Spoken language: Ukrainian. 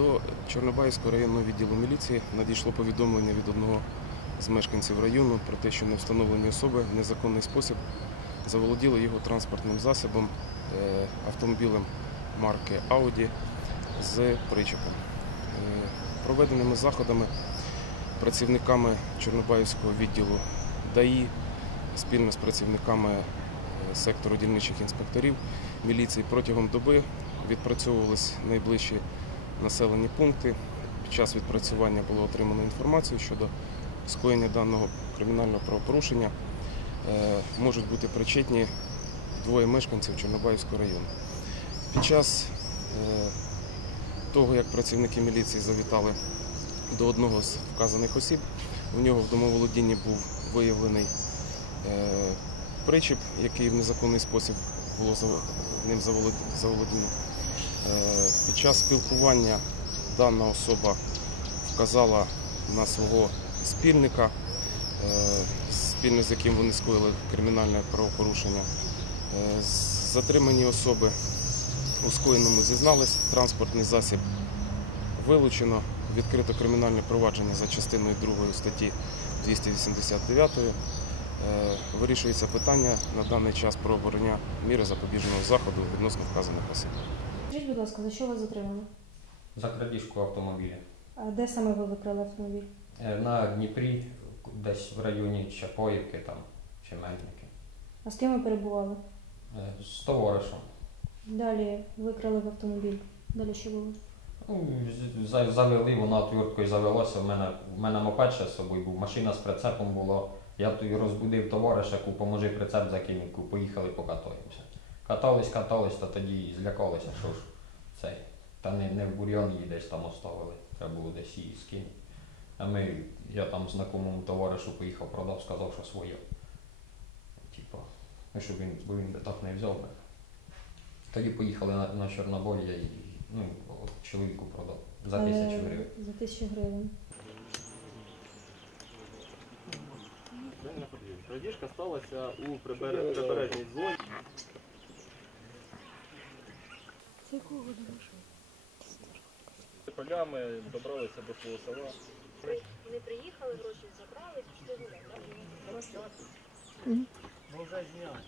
До Чорнобаївського районного відділу міліції надійшло повідомлення від одного з мешканців району про те, що невстановлені особи в незаконний спосіб заволоділи його транспортним засобом е, автомобілем марки Audi з причепом. Е, Проведеними заходами працівниками Чорнобаївського відділу ДАІ спільно з працівниками е, сектору дільничих інспекторів міліції протягом доби відпрацьовувались найближчі населені пункти. Під час відпрацювання було отримано інформацію щодо скоєння даного кримінального правопорушення. Е, Можуть бути причетні двоє мешканців Чорнобаївського району. Під час е, того, як працівники міліції завітали до одного з вказаних осіб, у нього в домоволодінні був виявлений е, причіп, який в незаконний спосіб було ним заволод- заволодіння. Е, Під час спілкування дана особа вказала на свого спільника, е, спільно з яким вони скоїли кримінальне правопорушення. Е, Затримані особи у скоєному зізнались, транспортний засіб вилучено, відкрито кримінальне провадження за частиною 2 статті 289. Е, Вирішується питання на даний час про обрання міри запобіжного заходу відносно вказаних осіб. Скажіть, будь ласка, за що вас затримали? За крадіжку автомобіля. А де саме ви викрали автомобіль? Е, На Дніпрі, десь в районі Чапоївки там, чи Мельники. А з ким ви перебували? Е, З товаришем. Далі викрали в автомобіль. Далі що було? Ну, з- за- завели, вона отверткою завелася. У мене, в мене мопед ще з собою був, машина з прицепом була. Я тоді розбудив товариша, ку поможи прицеп закинути, ку, поїхали покатаємося. Катались, катались, та тоді злякалися, що ж цей. Та не, не в бур'ян її десь там оставили. Треба було десь її скинути. А ми, я там знакомому товаришу поїхав, продав, сказав, що своє. Типа, ну, щоб він, бо він би так не взяв би. Тоді поїхали на, на Чорнобой, я і ну, от чоловіку продав за тисячу Е, гривень. За тисячу гривень. Крадіжка сталася у прибере- прибережній зоні. Це якого году Полями добралися до свого села. Вони приїхали, гроші забрали, пішли гуляти. Ну вже зняли.